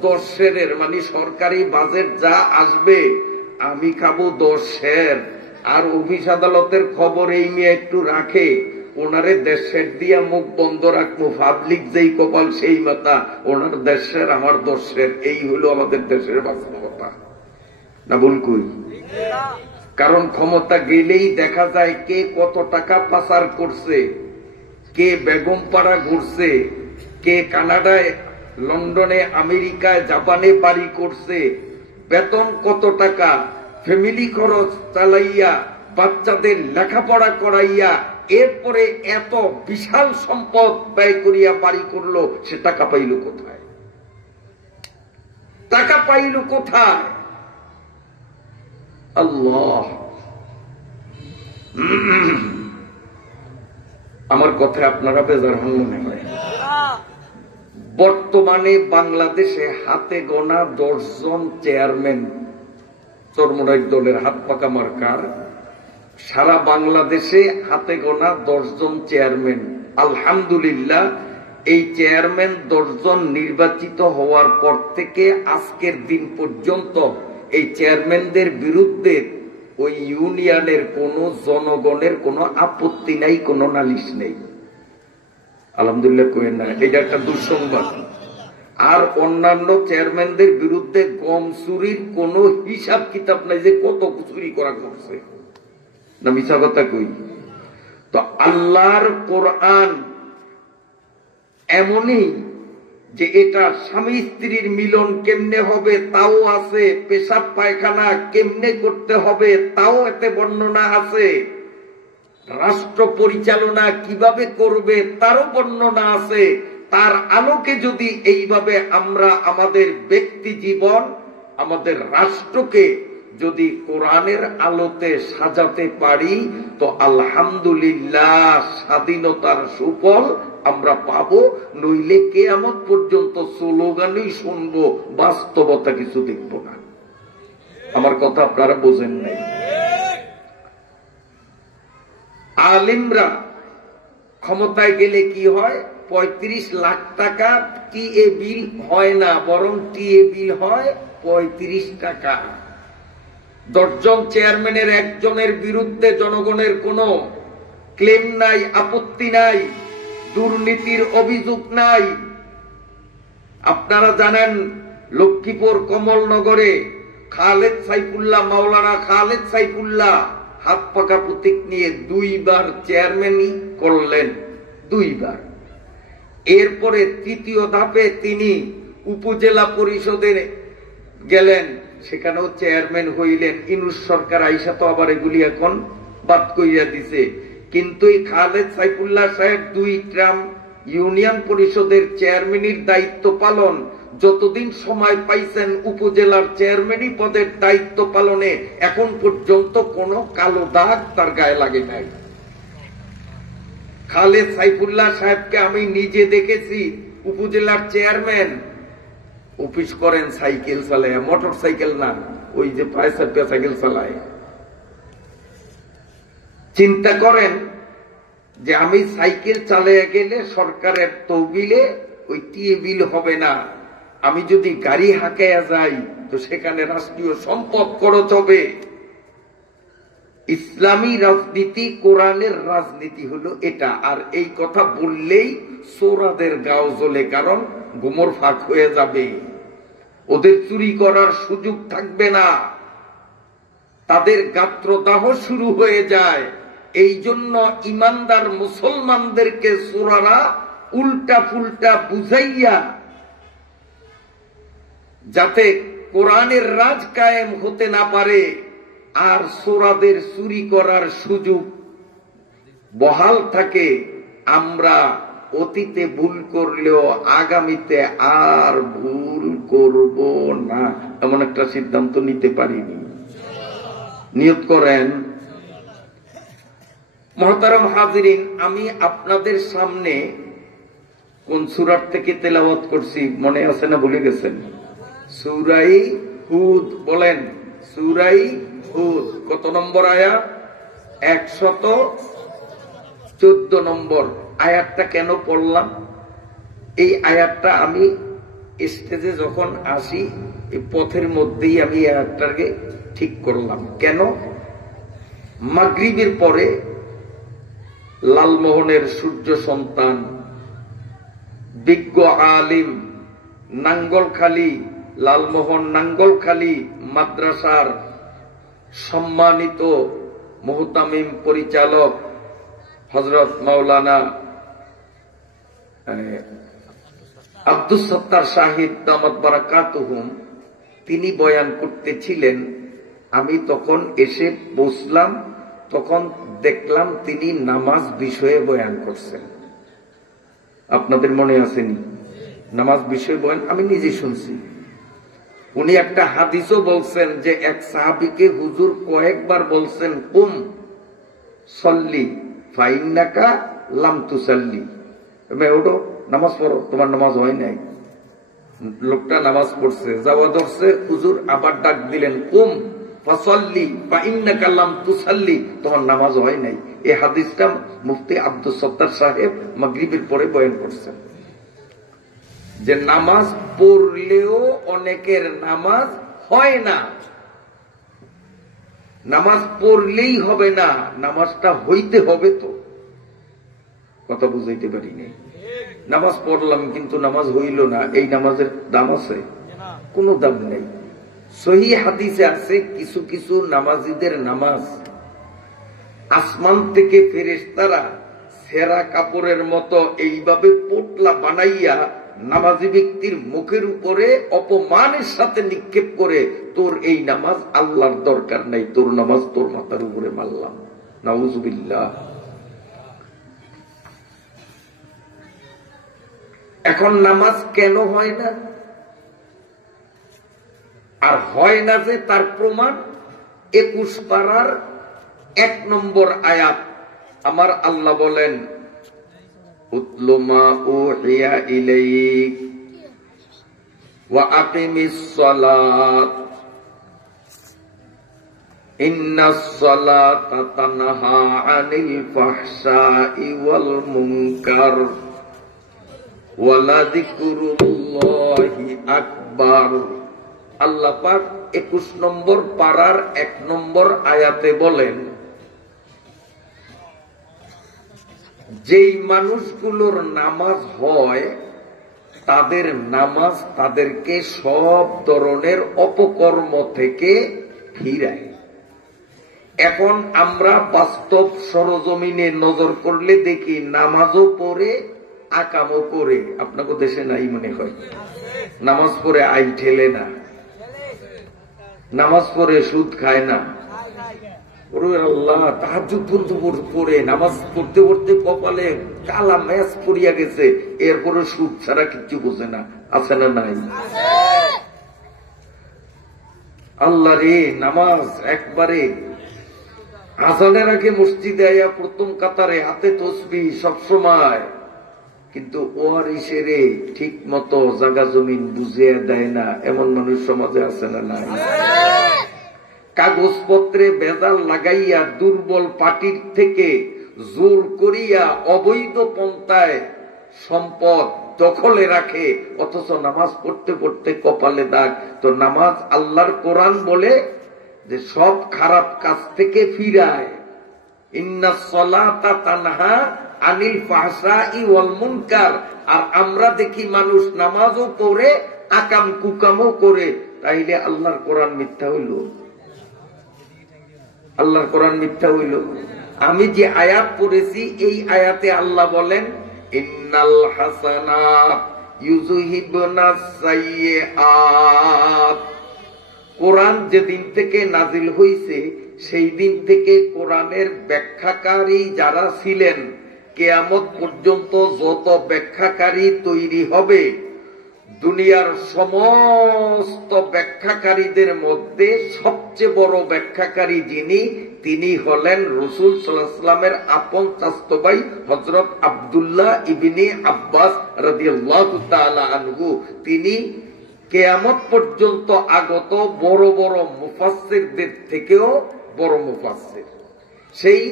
দশের মানে সরকারি বাজেট যা আসবে আমি খাবো 10-এর, আর অফিস আদালতের খবর এই নিয়ে একটু রাখে, ওনারে দেশের দিয়া মুখ বন্ধ রাখবো, পাবলিক যেই কপাল সেই মাথা, ওনার দেশের আমার দশের, এই হলো আমাদের দেশের বাস্তবতা। না ভুল কই? কারণ ক্ষমতা গেলেই দেখা যায় কে কত টাকা পাচার করছে, কে বেগমপাড়া ঘুরছে, কে কানাডায়, লন্ডনে, আমেরিকায়, জাপানে বাড়ি করছে, বেতন কত টাকা, ফ্যামিলি খরচ চালাইয়া, বাচ্চাদের লেখাপড়া করাইয়া, এরপরে এত বিশাল সম্পদ ব্যয় করিয়া বাড়ি করলো, সে টাকা পাইল কোথায়? টাকা পাইল কোথায়? আল্লাহ। আমার কথা আপনারা বেজার হন মনে হয়। বর্তমানে বাংলাদেশে হাতে গোনা 10 জন চেয়ারম্যান, চরমোনাই দলের হাত পাকা মার্কার, সারা বাংলাদেশে হাতে গোনা 10 জন চেয়ারম্যান। আলহামদুলিল্লাহ, এই চেয়ারম্যান 10 জন নির্বাচিত হওয়ার পর থেকে আজকের দিন পর্যন্ত এই চেয়ারম্যানদের বিরুদ্ধে ওই ইউনিয়নের কোন জনগণের কোনো আপত্তি নাই, কোনো নালিশ নেই। আলহামদুলিল্লাহ কইেন না, এটা একটা দুঃসংবাদ। আর অন্যান্য চেয়ারম্যানদের বিরুদ্ধে গম চুরির কোন হিসাব কিতাব নাই যে কত চুরি করা করছে, না মিছা কথা কই? তো আল্লাহর কোরআন এমনই যে এটা স্বামী স্ত্রীর মিলন কেমনে হবে তাও আছে, পেশাব পায়খানা কেমনে করতে হবে তাও এতে বর্ণনা আছে, রাষ্ট্র পরিচালনা কিভাবে করবে তারও বর্ণনা আছে। তার আলোকে যদি এইভাবে আমরা আমাদের ব্যক্তি জীবন, আমাদের রাষ্ট্রকে যদি কোরআনের আলোতে সাজাতে পারি, তো আলহামদুলিল্লাহ স্বাধীনতার সুফল আমরা পাবো। নইলে কিয়ামত পর্যন্ত স্লোগানই শুনবো, বাস্তবতা কিছু দেখবো না। আমার কথা আপনারা বোঝেন নাই? আলিমরা ক্ষমতায় গেলে কি হয়? 35 লাখ টাকা টিএ বিল হয় না, বরং টিএ বিল হয় 35 টাকা। 10 জন চেয়ারম্যানের একজনের বিরুদ্ধে জনগণের কোনো ক্লেম নাই, আপত্তি নাই, দুর্নীতির অভিযোগ নাই। আপনারা জানেন লক্ষ্মীপুর কমলনগরে খালেদ সাইফুল্লাহ, মাওলানা খালেদ সাইফুল্লাহ হাত পাকা প্রতীক নিয়ে 2 বার চেয়ারম্যানই করলেন, 2 বার। এরপরে 3য় ধাপে তিনি উপজেলা পরিষদে গেলেন, সেখানেও চেয়ারম্যান হইলেন। ইনুস সরকার আইসা তো আবার এগুলি এখন বাদ কইয়া দিছে। কিন্তু এই খালেদ সাইফুল্লাহ সাহেব 2 টার্ম ইউনিয়ন পরিষদের চেয়ারম্যানের দায়িত্ব পালন, যতদিন সময় পাইছেন উপজেলার চেয়ারম্যানই পদের দায়িত্ব পালনে, এখন পর্যন্ত কোনো কালো দাগ তার গায়ে লাগে নাই। খালেদ সাইফুল্লাহ সাহেবকে আমি নিজে দেখেছি, উপজেলার চেয়ারম্যান, অফিস করেন সাইকেল চালায়, মোটর সাইকেল না, ওই যে 5 চাকা সাইকেল চালায়। চিন্তা করেন যে আমি সাইকেল চালিয়ে গেলে সরকারের তহবিলে ওই টিএ বিল হবে না, আমি যদি গাড়ি হাঁকাইয়া যাই তো সেখানে রাষ্ট্রীয় সম্পদ খরচ হবে। ইসলামী রাজনীতি, কোরআনের রাজনীতি হলো এটা। আর এই কথা বললেই চোরাদের গাও জ্বলে, কারণ গোমর ফাঁক হয়ে যাবে, ওদের চুরি করার সুযোগ থাকবে না, তাদের গাত্রদাহ শুরু হয়ে যায়। এই জন্য ইমানদার মুসলমানদেরকে চোরারা উল্টা ফুলটা বুঝাইয়া যাতে কোরআনের রাজ কায়েম হতে না পারে আর চোরাদের চুরি করার সুযোগ বহাল থাকে, আমরা অতীতে ভুল করলেও আগামীতে আর ভুল করব না, এমন একটা সিদ্ধান্ত নিতে পারিনি। নিয়ত করেন। মুহতারাম হাজিরিন, আমি আপনাদের সামনে কোন সূরা থেকে তেলাওয়াত করছি মনে আছে না ভুলে গেছেন? সূরা হুদ। বলেন সূরা হুদ। কত নম্বর আয়াত? 114 নম্বর আয়াতটা কেন পড়লাম? এই আয়াতটা আমি স্টেজে যখন আসি এই পথের মধ্যেই আমি আয়াতটাকে ঠিক করলাম। কেন? মাগরিবের পরে লালমোহনের সূর্য সন্তান, বিজ্ঞ আলিম, নাঙ্গলখালী, লালমোহন নাঙ্গলখালী মাদ্রাসার সম্মানিত মুহতামিম পরিচালক হযরত মাওলানা আব্দুস সত্তার সাহিব দামাত বারাকাতুহুম, তিনি বয়ান করতেছিলেন। আমি তখন এসে বসলাম, তখন দেখলাম তিনি নামাজ বিষয়ে বয়ান করছেন। আপনাদের মনে আসেনি? নামাজ বিষয়ে বয়ান আমি নিজে শুনছি। উনি একটা হাদিসও বলছেন যে এক সাহাবীকে হুজুর কয়েকবার বলছেন, কুম সল্লি ফাইন্নাকা লাম তুসাল্লি, ওঠো নামাজ পড়ো, তোমার নামাজ হয় নাই। লোকটা নামাজ পড়ছে, যাওয়া ধরছে, হুজুর আবার ডাক দিলেন, কুম ফাসল্লি ফাইন্নাকা লাম তুসাল্লি, তোমার নামাজ হয় নাই। এই হাদিসটা মুফতি আব্দুস সত্তার সাহেব মাগরিবের পরে বয়ান করছেন যে নামাজ পড়লেও অনেকের নামাজ হয় না। নামাজ পড়লেই হবে না, নামাজটা হইতে হবে। তো কথা বুঝাইতে পারি নাই। নামাজ পড়লাম কিন্তু নামাজ হইল না, এই নামাজের দাম আছে? কোনো দাম নেই। সহিহ হাদিসে আছে কিছু কিছু নামাজীদের নামাজ আসমান থেকে ফেরেশতারা ছেঁড়া কাপড়ের মতো এইভাবে পোটলা বানাইয়া নামাজি ব্যক্তির মুখের উপরে অপমানের সাথে নিক্ষেপ করে, তোর এই নামাজ আল্লাহর দরকার নাই, তোর নামাজ তোর মাথার উপরে মারলাম। নাউজুবিল্লাহ। এখন নামাজ কেন হয় না? আর হয় না যে তার প্রমাণ 21 পারার 1 নম্বর আয়াত। আমার আল্লাহ বলেন, উতলু মা উহিয়া ইলাইক ওয়া আকিমিস সালাত ইন্নাস সালাতা তানহা আনিল ফাহশাই ওয়াল মুনকার ওয়া লাযিকরুল্লাহি আকবার। আল্লাহ পাক 21 নম্বর পারার 1 নম্বর আয়াতে বলেন, যেই মানুষগুলোর নামাজ হয় তাদের নামাজ তাদেরকে সব ধরনের অপকর্ম থেকে ফিরায়। এখন আমরা বাস্তব সরজমিনে নজর করলে দেখি নামাজও পড়ে আকামও করে। আপনাকে দেশে নাই মনে হয়? নামাজ পড়ে আই ঠেলে না, নামাজ পড়ে সুদ খায় না। আল্লাহ, তাহাজ্জুদ পড়ে নামাজ পড়তে পড়তে কপালে কালা ম্যাচ পড়িয়া গেছে, এরপরে সুদ ছাড়া কিচ্ছু বোঝে না। আছে না নাই? আল্লাহ রে, নামাজ একবারে আজানের আগে মসজিদে আয়া প্রথম কাতারে হাতে তসবিহ সবসময়, কিন্তু ওয়ারিসেরে ঠিক মতো জায়গা জমিন বুঝিয়ে দেয় না, এমন মানুষ সমাজে আছে না নাই? কাগজপত্রে ভেজাল লাগাইয়া দুর্বল পার্টির থেকে জোর করিয়া অবৈধ পন্থায় সম্পদ দখলে রাখে, অথচ নামাজ পড়তে পড়তে কপালে দাগ। তো নামাজ আল্লাহর কোরআন বলে যে সব খারাপ কাজ থেকে ফিরায়। ইন্নাস সালাতা তানহা আনিল ফাহশাই ওয়াল মুনকার। আর আমরা দেখি মানুষ নামাজও পড়ে আকাম কুকামও করে, তাইলে আল্লাহর কোরআন মিথ্যা হইল? আল্লাহর কোরআন মিথ্যা হইল? আমি যে আয়াত পড়েছি এই আয়াতে আল্লাহ বলেন, ইন্নাল হাসানাত ইউযহিবুনাস সাইয়্যাত। কোরআন যেদিন থেকে নাজিল হইছে সেই দিন থেকে কোরআনের ব্যাখ্যাকারী যারা ছিলেন, কিয়ামত পর্যন্ত যত ব্যাখ্যাকারী তৈরি হবে, দুনিয়ার সমস্ত ব্যাখ্যাকারীদের মধ্যে সবচেয়ে বড় ব্যাখ্যাকারী যিনি, তিনি হলেন রাসূল সাল্লাল্লাহু আলাইহি ওয়াসাল্লামের আপন চাচতো ভাই হযরত আব্দুল্লাহ ইবনে আব্বাস রাদিয়াল্লাহু তাআলা আনহু। তিনি কিয়ামত পর্যন্ত আগত বড় বড় মুফাসসিরদের থেকেও বড় মুফাসসির। সেই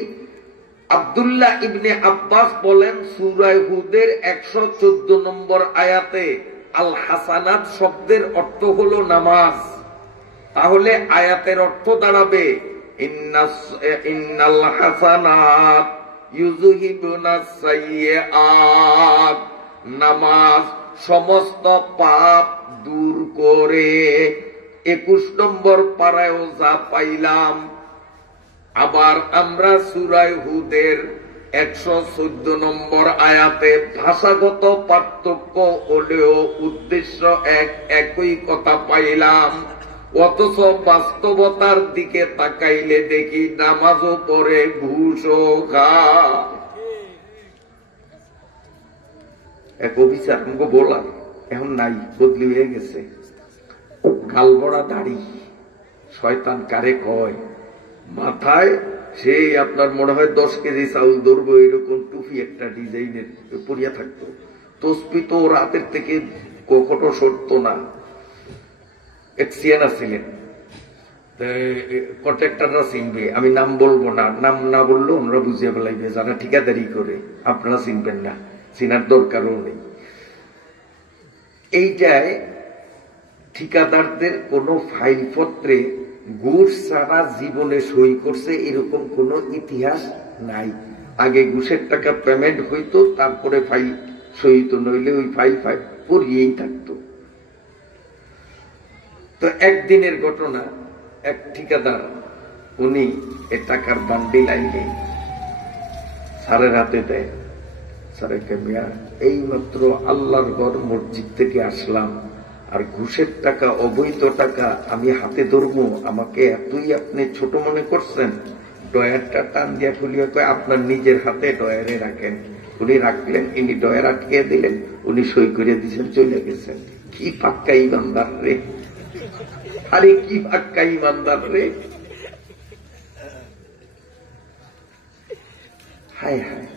আব্দুল্লাহ ইবনে আব্বাস বলেন, সূরা হুদের 114 নম্বর আয়াতে আল হাসানাত শব্দের অর্থ হলো নামাজ। তাহলে আয়াতের অর্থ দাঁড়াবে, ইন্নাল হাসানাত ইউযহিবুনাস সাইয়্যাত, নামাজ সমস্ত পাপ দূর করে। 21 নম্বর পারায়ও যা পাইলাম। আবার আমরা সূরা হুদের 114 নম্বর আয়াতে ভাষাগত পার্থক্য হলেও উদ্দেশ্য একই কথা পাইলাম। অথচ বাস্তবতার দিকে তাকাইলে দেখি নামাজও পড়ে, ঘুষও খায়। এক অফিসার আমাকে বলার এখন নাই, বদলি হয়ে গেছে। গালবড়া দাড়ি, শয়তান কারে কয়, মাথায় সেই আপনার মনে হয় 10 কেজি চাউল ধরবো এরকম টুপি একটা ডিজাইনের পরিয়া থাকতো। তসবি তো ওর হাতের থেকে কখনো সরতো না। এক সিয়ানা ছিলেন, কন্ট্রাক্টররা চিনবে, আমি নাম বলবো না, নাম না বললেও আমরা বুঝিয়ে ফেলাইবে যারা ঠিকাদারি করে, আপনারা চিনবেন না, চিনার দরকারও নেই। এইটায় ঠিকাদারদের কোন ফাইলপত্রে ঘুষ ছাড়া জীবনে সই করছে এরকম কোন ইতিহাস নাই। আগে ঘুষের টাকা পেমেন্ট হইতো, তারপরে ফাইল সহিত, নইলে ওই ফাইল পড়িয়েই থাকতো। তো একদিনের ঘটনা, এক ঠিকাদার উনি এ টাকার বান্ডিল আইলে স্যারের হাতে দেয়। স্যারে মিয়া, এই মাত্র আল্লাহর ঘর মসজিদ থেকে আসলাম, আর ঘুষের টাকা, অবৈধ টাকা আমি হাতে ধরবো, আমাকে এতই আপনি ছোট মনে করছেন? ডয়ারটা টান দিয়া খুলিয়া কয়, আপনার নিজের হাতে ডয়ারে রাখেন। উনি রাখলেন, ইনি ডয়ার আটকিয়ে দিলেন, উনি সই করে দিয়েছেন, চলে গেছেন। কি পাক্কা ইমানদার রে! আরে কি পাক্কা ইমানদার রে! হায় হায়!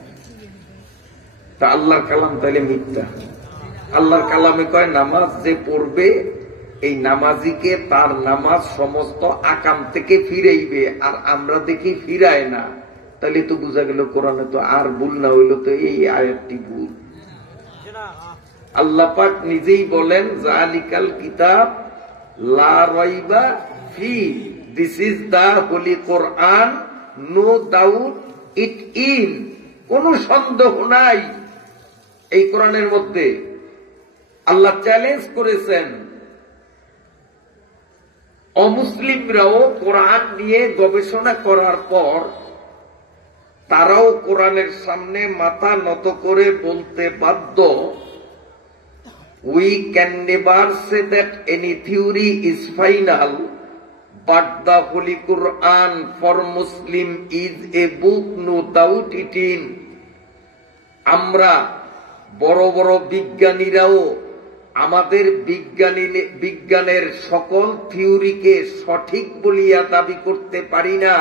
তা আল্লাহর কালাম তাইলে মিথ্যা? আল্লাহর কালামে কয় নামাজ যে পড়বে, এই নামাজিকে তার নামাজ সমস্ত আকাম থেকে ফিরাইবে, আর আমরা দেখি ফিরায় না। তাহলে তো বোঝা গেল কোরআনে তো আর ভুল না হইল তো এই আয়াতটি ভুল। আল্লাহ পাক নিজেই বলেন, যালিকাল কিতাব লা রাইবা ফি, this is the holy Quran, no doubt it in, কোন সন্দেহ নাই এই কোরআনের মধ্যে। আল্লাহ চ্যালেঞ্জ করেছেন অমুসলিমরাও কোরআন নিয়ে গবেষণা করার পর তারাও কোরআনের সামনে মাথা নত করে বলতে বাধ্য, we can never say that any theory is final, but the Holy Quran for Muslim is a book no doubt it in. আমরা বড় বড় বিজ্ঞানীরাও আমাদের বিজ্ঞানের সকল থিওরিকে সঠিক বলিয়া দাবি করতে পারি না।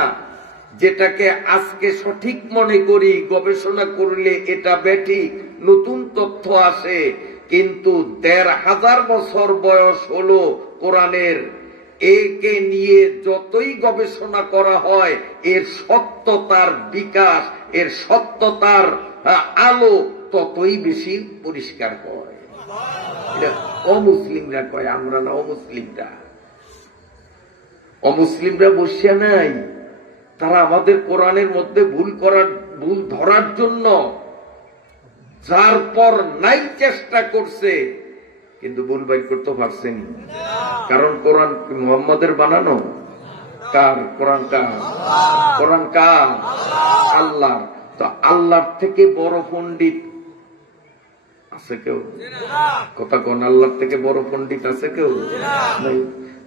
যেটাকে আজকে সঠিক মনে করি, গবেষণা করলে এটা ব্যাঠিক, নতুন তথ্য আসে, কিন্তু ১৫০০ বছর বয়স হলো কোরআনের, একে নিয়ে যতই গবেষণা করা হয় এর সত্যতার বিকাশ, এর সত্যতার আলো ততই বেশি পরিষ্কার হয়। এটা অমুসলিমরা কয়, আমরা না। অমুসলিমরা বসিয়া নাই, তারা আমাদের কোরআনের মধ্যে ভুল ধরার জন্য যার পর নাই চেষ্টা করছে, কিন্তু ভুল বাইর করতে পারছেনি। কারণ কোরআন মুহাম্মাদের বানানো? কার? কোরআন কার? কোরআন কার? আল্লাহ। তো আল্লাহর থেকে বড় পণ্ডিত আছে কেউ? কথা কোন? আল্লাহর থেকে বড় পণ্ডিত আছে কেউ? নাই।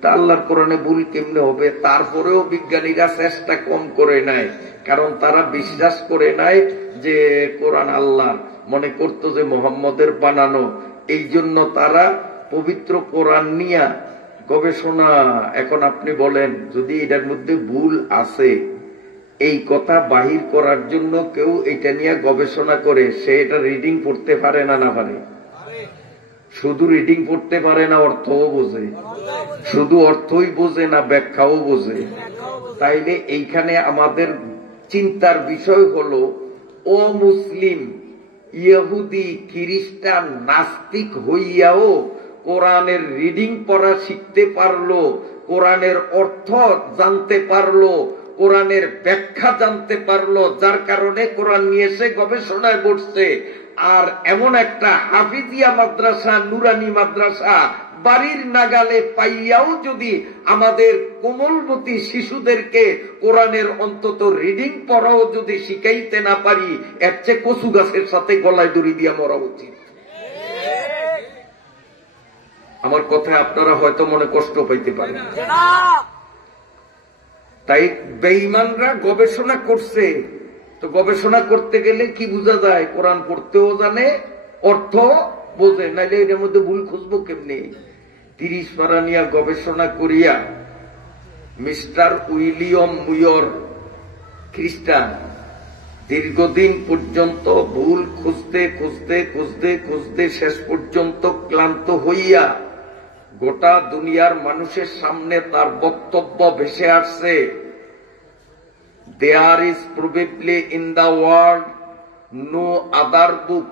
তা আল্লাহর কোরআনে ভুল কেমনে হবে? তারপরেও বিজ্ঞানীরা চেষ্টা কম করে নাই, কারণ তারা বিশ্বাস করে নাই যে কোরআন আল্লাহর, মনে করতো যে মুহাম্মদের বানানো। এই জন্য তারা পবিত্র কোরআন নিয়ে গবেষণা। এখন আপনি বলেন, যদি এটার মধ্যে ভুল আছে, এই কথা বাহির করার জন্য কেউ এটা নিয়ে গবেষণা করে, সে এটা রিডিং পড়তে পারে না? না পারে? শুধু রিডিং পড়তে পারে না, অর্থও বোঝে? শুধু অর্থই বোঝে না, ব্যাখ্যাও বোঝে? তাইলে এইখানে আমাদের চিন্তার বিষয় হলো, ও মুসলিম, ইহুদি, খ্রিস্টান, নাস্তিক হইয়াও কোরআনের রিডিং পড়া শিখতে পারলো, কোরআনের অর্থ জানতে পারলো, কোরআনের ব্যাখ্যা জানতে পারলো, যার কারণে কোরআন নিয়ে এসে গবেষণায় বসছে। আর এমন একটা হাফিজিয়া মাদ্রাসা, নুরানি মাদ্রাসা বাড়ির নাগালে পাইয়াও যদি আমাদের কোমলমতি শিশুদেরকে কোরআনের অন্তত রিডিং পড়াও যদি শিখাইতে না পারি, এর চেয়ে কচু গাছের সাথে গলায় দড়ি দিয়া মরা উচিত। আমার কথায় আপনারা হয়তো মনে কষ্ট পাইতে পারেন। তাই বেঈমানরা গবেষণা করছে, তো গবেষণা করতে গেলে কি বোঝা যায়? কোরআন পড়তেও জানে, অর্থ বোঝে, নাইলে এর মধ্যে ভুল খুঁজবো কেমনি? 30 পারা নিয়ে গবেষণা করিয়া মিস্টার উইলিয়াম মুয়র, খ্রিস্টান, দীর্ঘদিন পর্যন্ত ভুল খুঁজতে খুঁজতে খুঁজতে খুঁজতে শেষ পর্যন্ত ক্লান্ত হইয়া গোটা দুনিয়ার মানুষের সামনে তার বক্তব্য ভেসে আসছে। There is probably in the world no other book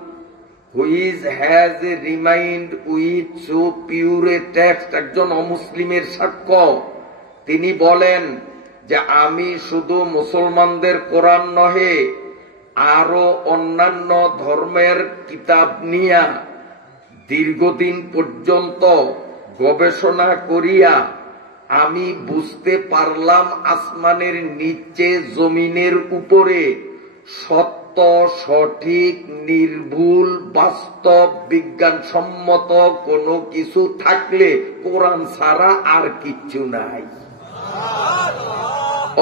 which has remained with so pure a text. একজন অমুসলিমের সাক্ষ্য, তিনি বলেন যে আমি শুধু মুসলমানদের কোরআন নহে, আরো অন্যান্য ধর্মের কিতাব নিয়া দীর্ঘদিন পর্যন্ত গবেষণা করিয়া আমি বুঝতে পারলাম আসমানের নিচে জমিনের উপরে সত্য, সঠিক, নির্ভুল, বাস্তব, বিজ্ঞানসম্মত কোনো কিছু থাকলে কোরআন ছাড়া আর কিচ্ছু নাই।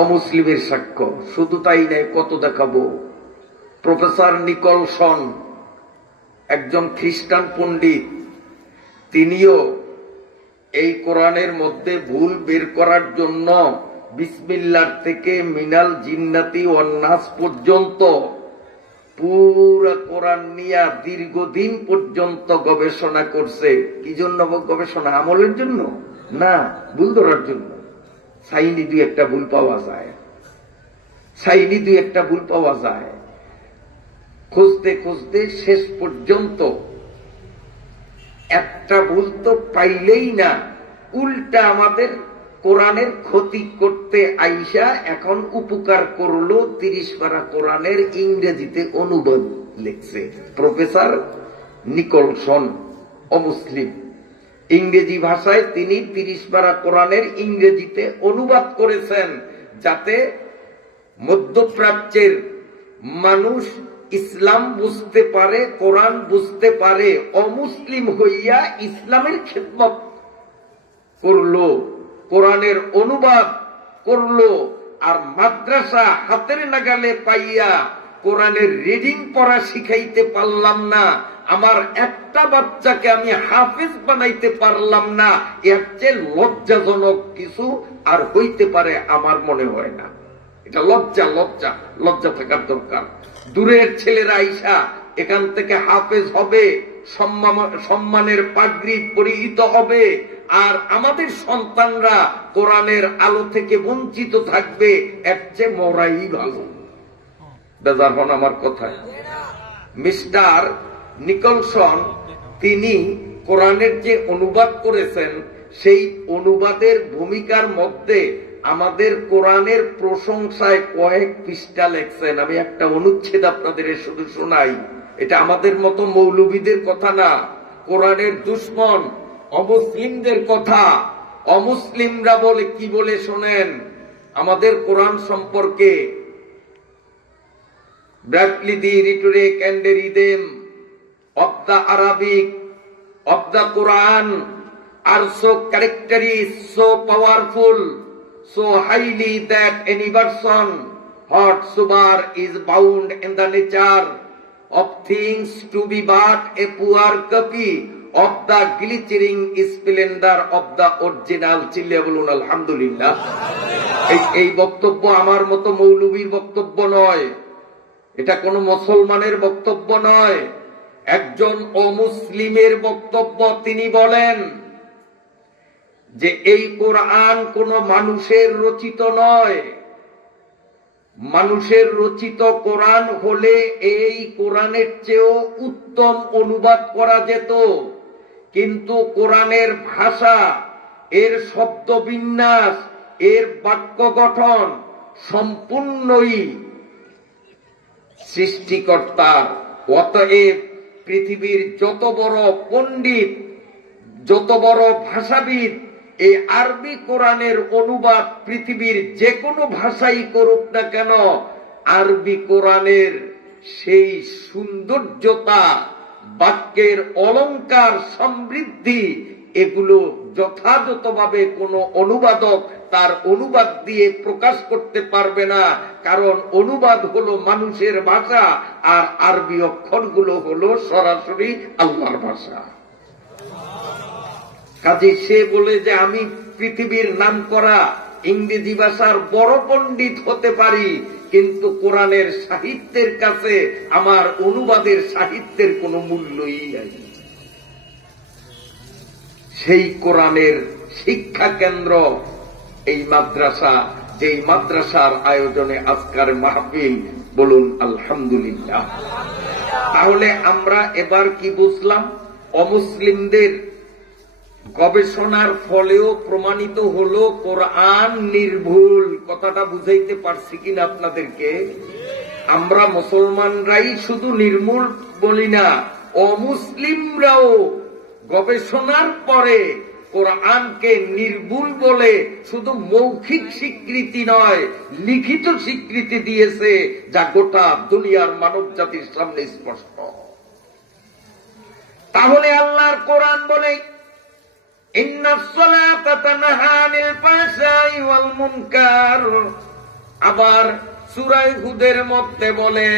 অমুসলিমের সাক্ষ্য। শুধু তাই নাই, কত দেখাবো। প্রফেসর নিকলসন, একজন খ্রিস্টান পণ্ডিত, তিনিও এই কোরআনের মধ্যে ভুল বের করার জন্য বিসমিল্লাহ থেকে মিনাল জিন্নাতি ওয়ান নাস পর্যন্ত পুরা কোরআন নিয়ে দীর্ঘদিন পর্যন্ত গবেষণা করছে। কি জন্য গবেষণা? আমলের জন্য না, ভুল ধরার জন্য। সাইনি দুই একটা ভুল পাওয়া যায়, সাইনি দুই একটা ভুল পাওয়া যায়। খুঁজতে খুঁজতে শেষ পর্যন্ত একটা ভুল তো পাইলেই না, উল্টা আমাদের কোরআনের ক্ষতি করতে আইসা এখন উপকার করলো। 30 পারা কোরআনের ইংরেজিতে অনুবাদ লিখছে প্রফেসর নিকলসন, অমুসলিম। ইংরেজি ভাষায় তিনি 30 পারা কোরআনের ইংরেজিতে অনুবাদ করেছেন, যাতে মধ্যপ্রাচ্যের মানুষ ইসলাম বুঝতে পারে, কোরআন বুঝতে পারে। অমুসলিম হইয়া ইসলামের খেদমত করলো, কোরআনের অনুবাদ করলো। আর মাদ্রাসা হাতের নাগালে পাইয়া কোরআনের রিডিং পড়া শিখাইতে পারলাম না, আমার একটা বাচ্চাকে আমি হাফেজ বানাইতে পারলাম না, এর চেয়ে লজ্জাজনক কিছু আর হইতে পারে আমার মনে হয় না। এটা লজ্জা, লজ্জা, লজ্জা থাকার দরকার। দূরের ছেলেরা আইসা এখান থেকে হাফেজ হবে, সম্মানের পাগড়ি পরিহিত হবে, আর আমাদের সন্তানরা কোরআনের আলো থেকে বঞ্চিত থাকবে, এর চেয়ে মরাই ভালো। বেজার হন আমার কথায়। মিস্টার নিকলসন তিনি কোরআনের যে অনুবাদ করেছেন, সেই অনুবাদের ভূমিকার মধ্যে আমাদের কোরআনের প্রশংসায় কয়েক পৃষ্ঠা লেখছেন। আমি একটা অনুচ্ছেদ আপনাদের শুধু শোনাই। এটা আমাদের মতো মৌলবীদের কথা না, কোরআনের দুশ্মন অমুসলিমদের কথা। অমুসলিমরা বলে কি বলে শোনেন আমাদের কোরআন সম্পর্কে। Briefly, the rhetoric and the rhythm of the Arabic of the Quran are so characteristic, so powerful, so highly that any person whatsoever is bound in the nature of things to be but a poor copy of the glittering splendor of the original. চিল্লিয়া বলুন আলহামদুলিল্লাহ। এই বক্তব্য আমার মতো মৌলবীর বক্তব্য নয়, এটা কোন মুসলমানের বক্তব্য নয়, একজন অমুসলিমের বক্তব্য। তিনি বলেন যে এই কোরআন কোন মানুষের রচিত নয়। মানুষের রচিত কোরআন হলে এই কোরআনের চেয়েও উত্তম অনুবাদ করা যেত, কিন্তু কোরআনের ভাষা, এর শব্দবিন্যাস, এর বাক্য গঠন সম্পূর্ণই সৃষ্টিকর্তার। অতএব পৃথিবীর যত বড় পণ্ডিত, যত বড় ভাষাবিদ এই আরবি কোরআনের অনুবাদ পৃথিবীর যে কোনো ভাষাই করুক না কেন, আরবি কোরআনের সেই সৌন্দর্যতা, বাক্যের অলংকার, সমৃদ্ধি, এগুলো যথাযথভাবে কোনো অনুবাদক তার অনুবাদ দিয়ে প্রকাশ করতে পারবে না। কারণ অনুবাদ হলো মানুষের ভাষা, আর আরবি অক্ষরগুলো হলো সরাসরি আল্লাহর ভাষা। কাজে সে বলে যে আমি পৃথিবীর নামকরা ইংরেজি ভাষার বড় পণ্ডিত হতে পারি, কিন্তু কোরআনের সাহিত্যের কাছে আমার অনুবাদের সাহিত্যের কোনো মূল্যই নাই। সেই কোরআনের শিক্ষা কেন্দ্র এই মাদ্রাসা, যেই মাদ্রাসার আয়োজনে আজকের মাহফিল, বলুন আলহামদুলিল্লাহ। তাহলে আমরা এবার কি বুঝলাম? অমুসলিমদের গবেষণার ফলেও প্রমাণিত হলো কোরআন নির্ভুল। কথাটা বুঝাইতে পারছি কিনা আপনাদেরকে? আমরা মুসলমানরাই শুধু নির্মূল বলি না, অমুসলিমরাও গবেষণার পরে কোরআনকে নির্ভুল বলে শুধু মৌখিক স্বীকৃতি নয়, লিখিত স্বীকৃতি দিয়েছে, যা গোটা দুনিয়ার মানব জাতির সামনে স্পষ্ট। তাহলে আল্লাহর কোরআন বলে ইন্নাস সালাতা তানহা আনিল ফাহশাই ওয়াল মুনকার। আবার সূরা হুদের মধ্যে বলে